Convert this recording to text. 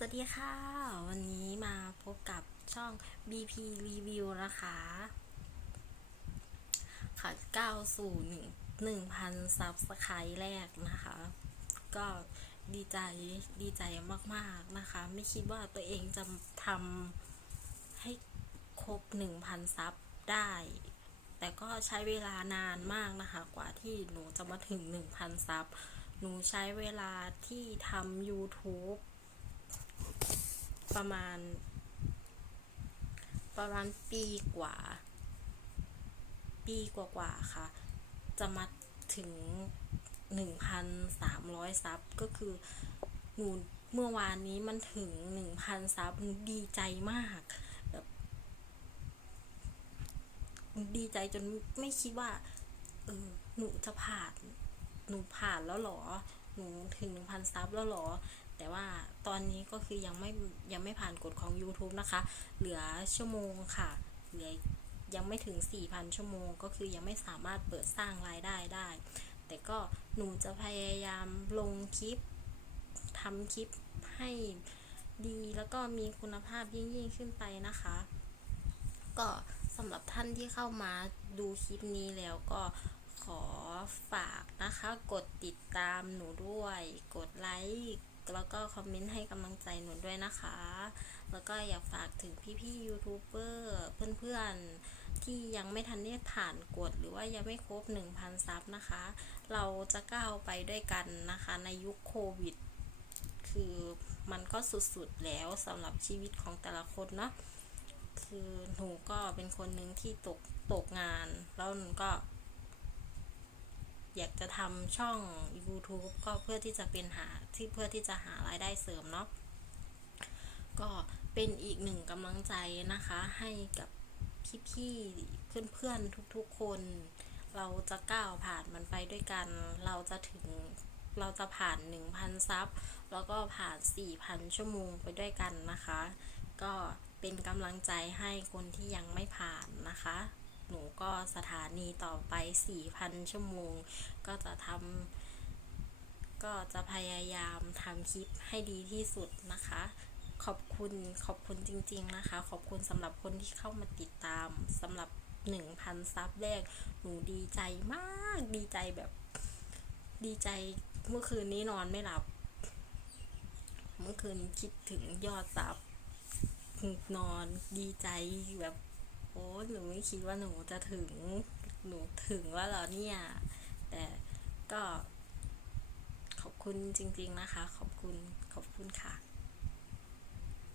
สวัสดีค่ะ วันนี้มาพบกับช่อง BP Review นะคะ ค่ะก้าวสู่หนึ่งหนึ่งพันซับสไครต์แรกนะคะ ก็ดีใจดีใจมากๆนะคะ ไม่คิดว่าตัวเองจะทำให้ครบหนึ่งพันซับได้ แต่ก็ใช้เวลานานมากนะคะ กว่าที่หนูจะมาถึงหนึ่งพันซับ หนูใช้เวลาที่ทำ YouTube ประมาณ ประมาณปีกว่า ปีกว่าๆค่ะ จะมาถึง 1,300 ซับ ก็คือหนูเมื่อวานนี้มันถึง 1,000 ซับหนูดีใจมากแบบดีใจจนไม่คิดว่า เออ หนูจะผ่าน หนูผ่านแล้วหรอ หนูถึง 1,000 ซับแล้วหรอ แต่ว่าตอนนี้ก็คือยังไม่ยังไม่ผ่านกฎของ YouTube นะคะ เหลือชั่วโมงค่ะเหลือยังไม่ถึง 4,000 ชั่วโมง ก็คือยังไม่สามารถเปิดสร้างรายได้ได้ แต่ก็หนูจะพยายามลงคลิปทำคลิปให้ดีแล้วก็มีคุณภาพยิ่งยิ่งขึ้นไปนะคะ ก็สำหรับท่านที่เข้ามาดูคลิปนี้แล้วก็ขอฝากนะคะ กดติดตามหนูด้วย กดไลค์ แล้วก็คอมเมนต์ให้กำลังใจหนูด้วยนะคะ แล้วก็อยากฝากถึงพี่ๆยูทูบเบอร์เพื่อนๆ ที่ยังไม่ทันได้ผ่านกฎหรือว่ายังไม่ครบ 1,000 ซับนะคะ เราจะก้าวไปด้วยกันนะคะ ในยุคโควิด คือมันก็สุดๆแล้วสำหรับชีวิตของแต่ละคนเนาะคือหนูก็เป็นคนหนึ่งที่ตกตกงาน แล้วหนูก็ อยากจะทำช่อง YouTube ก็เพื่อที่จะเป็นหาที่เพื่อที่จะหารายได้เสริมเนาะก็เป็นอีกหนึ่งกำลังใจนะคะ ให้กับพี่ๆเพื่อนๆทุกๆคน เราจะก้าวผ่านมันไปด้วยกัน เราจะถึงเราจะผ่าน 1,000 ซับ แล้วก็ผ่าน 4,000 ชั่วโมงไปด้วยกันนะคะ ก็เป็นกำลังใจให้คนที่ยังไม่ผ่านนะคะ หนูก็สถานีต่อไป 4,000 ชั่วโมง ก็จะทำก็จะพยายามทำคลิปให้ดีที่สุดนะคะ ขอบคุณขอบคุณจริง ๆนะคะ ขอบคุณสำหรับคนที่เข้ามาติดตามสำหรับ 1,000 ซับแรก หนูดีใจมากดีใจแบบดีใจเมื่อคืนนี้นอนไม่หลับ เมื่อคืนคิดถึงยอดซับนอนดีใจแบบ หนูไม่คิดว่าหนูจะถึง หนูถึงว่าเหรอเนี่ย แต่ก็ขอบคุณจริง ๆนะคะ ขอบคุณ ขอบคุณค่ะ